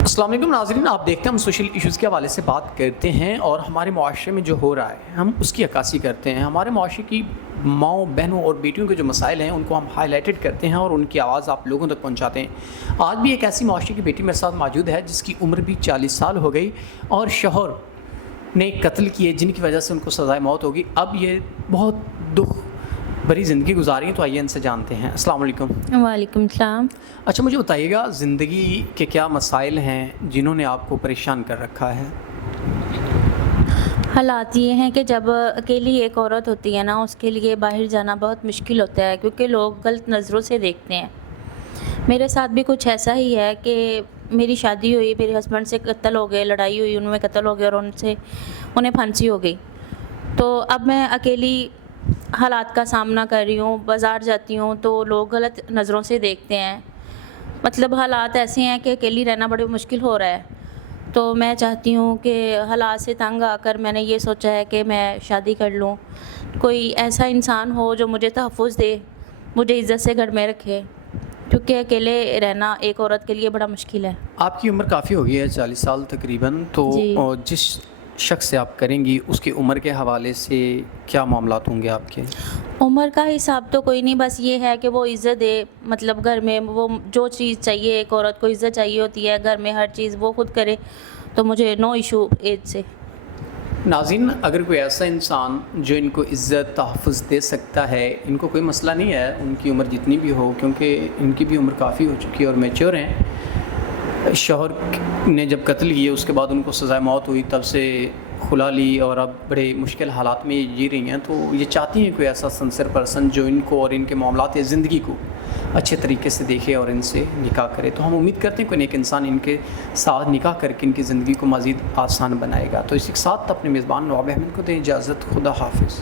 السلام علیکم ناظرین، آپ دیکھتے ہیں ہم سوشل ایشوز کے حوالے سے بات کرتے ہیں اور ہمارے معاشرے میں جو ہو رہا ہے ہم اس کی عکاسی کرتے ہیں. ہمارے معاشرے کی ماؤں بہنوں اور بیٹیوں کے جو مسائل ہیں ان کو ہم ہائی لائٹڈ کرتے ہیں اور ان کی آواز آپ لوگوں تک پہنچاتے ہیں. آج بھی ایک ایسی معاشرے کی بیٹی میرے ساتھ موجود ہے جس کی عمر بھی 40 سال ہو گئی اور شوہر نے قتل کیے جن کی وجہ سے ان کو سزائے موت ہوگی. اب یہ بہت دکھ بری زندگی گزاری ہیں، تو آئیے ان سے جانتے ہیں. السلام علیکم. وعلیکم السلام. اچھا، مجھے بتائیے گا زندگی کے کیا مسائل ہیں جنہوں نے آپ کو پریشان کر رکھا ہے؟ حالات یہ ہیں کہ جب اکیلی ایک عورت ہوتی ہے نا، اس کے لیے باہر جانا بہت مشکل ہوتا ہے کیونکہ لوگ غلط نظروں سے دیکھتے ہیں. میرے ساتھ بھی کچھ ایسا ہی ہے کہ میری شادی ہوئی، میرے ہسبینڈ سے قتل ہو گئے، لڑائی ہوئی، انہوں میں قتل ہو گئے اور انہیں پھانسی ہو گئی. تو اب میں اکیلی حالات کا سامنا کر رہی ہوں. بازار جاتی ہوں تو لوگ غلط نظروں سے دیکھتے ہیں. مطلب حالات ایسے ہیں کہ اکیلی رہنا بڑے مشکل ہو رہا ہے. تو میں چاہتی ہوں کہ حالات سے تنگ آ کر میں نے یہ سوچا ہے کہ میں شادی کر لوں. کوئی ایسا انسان ہو جو مجھے تحفظ دے، مجھے عزت سے گھر میں رکھے، کیونکہ اکیلے رہنا ایک عورت کے لیے بڑا مشکل ہے. آپ کی عمر کافی ہو گئی ہے، 40 سال تقریباً. تو جی. جس شخص سے آپ کریں گی اس کی عمر کے حوالے سے کیا معاملات ہوں گے آپ کے؟ عمر کا حساب تو کوئی نہیں، بس یہ ہے کہ وہ عزت دے. مطلب گھر میں وہ جو چیز چاہیے، ایک عورت کو عزت چاہیے ہوتی ہے، گھر میں ہر چیز وہ خود کرے، تو مجھے نو ایشو ایج سے. ناظرین، اگر کوئی ایسا انسان جو ان کو عزت تحفظ دے سکتا ہے، ان کو کوئی مسئلہ نہیں ہے ان کی عمر جتنی بھی ہو، کیونکہ ان کی بھی عمر کافی ہو چکی ہے اور میچور ہیں. شوہر نے جب قتل کیے اس کے بعد ان کو سزائے موت ہوئی، تب سے کھلا لی اور اب بڑے مشکل حالات میں جی رہی ہیں. تو یہ چاہتی ہیں کوئی ایسا سنسر پرسن جو ان کو اور ان کے معاملات زندگی کو اچھے طریقے سے دیکھے اور ان سے نکاح کرے. تو ہم امید کرتے ہیں کوئی ایک انسان ان کے ساتھ نکاح کر کے ان کی زندگی کو مزید آسان بنائے گا. تو اسی کے ساتھ اپنے میزبان نواب احمد کو دیں اجازت. خدا حافظ.